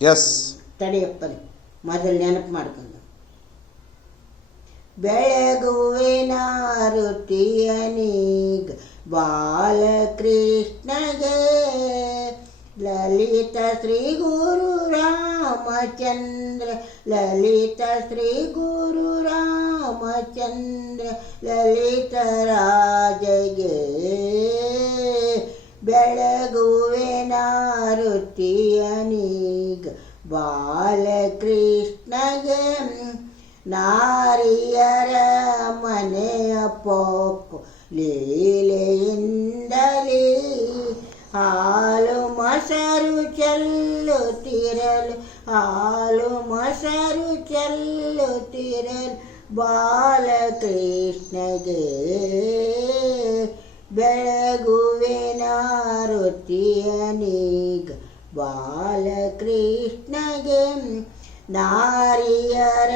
S ತಡೆಯಪ್ಪನೆ ಮೊದಲು ನೆನಪು ಮಾಡ್ಕೊಂಡು ಬೆಳಗುವಿನ ಋತಿಯನೀಗ ಬಾಲಕೃಷ್ಣಗೆ ಲಲಿತ ಶ್ರೀ ಗುರು ರಾಮಚಂದ್ರ ಲಲಿತ ಶ್ರೀ ಗುರು ರಾಮಚಂದ್ರ ಲಲಿತ ರಾಜಗೆ ಬೆಳಗುವಿನ ಋತಿಯನೀಗ ಬಾಲಕೃಷ್ಣಗೆ ನಾರಿಯರ ಮನೆಯ ಪೋಪು ಲೀಲೆಯಿಂದಲೇ ಹಾಲು ಮೊಸರು ಚೆಲ್ಲುತ್ತಿರಲು ಹಾಲು ಮೊಸರು ಚೆಲ್ಲುತ್ತಿರಲು ಬಾಲಕೃಷ್ಣಗೆ ಬೆಳಗುವಿನ ಋತಿಯನೀಗ ಬಾಲಕೃಷ್ಣಗೆ ನಾರಿಯರ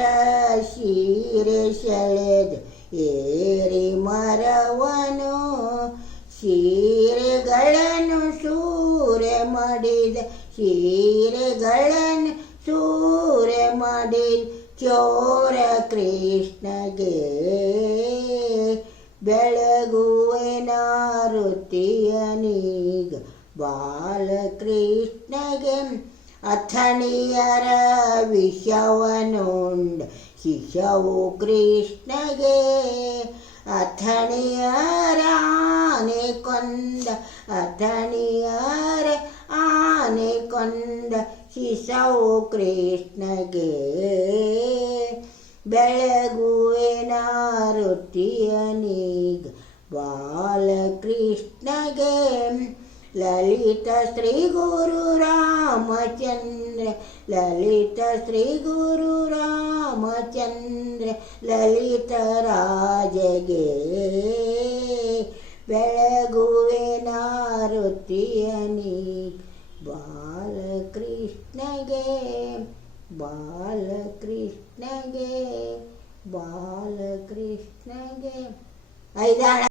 ಸೀರೆ ಸೆಳೆದು ಏರಿ ಮರವನು ಸೀರೆಗಳನ್ನು ಸೂರೆ ಮಾಡಿದ ಸೀರೆಗಳನ್ನು ಸೂರೆ ಮಾಡಿದ ಚೋರ ಕೃಷ್ಣಗೆ ಬೆಳಗುವಿನ ಋತಿಯನೀಗ ಬಾಲಕೃಷ್ಣಗೆ ಅಥಣಿಯರ ವಿಷವನುಂಡ ಶಿಶವು ಕೃಷ್ಣಗೆ ಅಥಣಿಯರ ಆನೆ ಕೊಂದ ಅಥಣಿಯರ ಆನೆ ಕೊಂದ ಶಿಶವು ಕೃಷ್ಣಗೆ ಬೆಳಗುವಿನ ಋತಿಯನೀಗ ಬಾಲಕೃಷ್ಣಗೆ ಲಲಿತ ಶ್ರೀ ಗುರು ರಾಮಚಂದ್ರ ಲಲಿತ ಶ್ರೀ ಗುರು ರಾಮಚಂದ್ರ ಲಲಿತ ರಾಜಗೆ ಬೆಳಗುವಿನ ಋತಿಯನೀಗ ಬಾಲಕೃಷ್ಣಗೆ ಬಾಲಕೃಷ್ಣಗೆ ಬಾಲಕೃಷ್ಣಗೆ ಐದಾಣ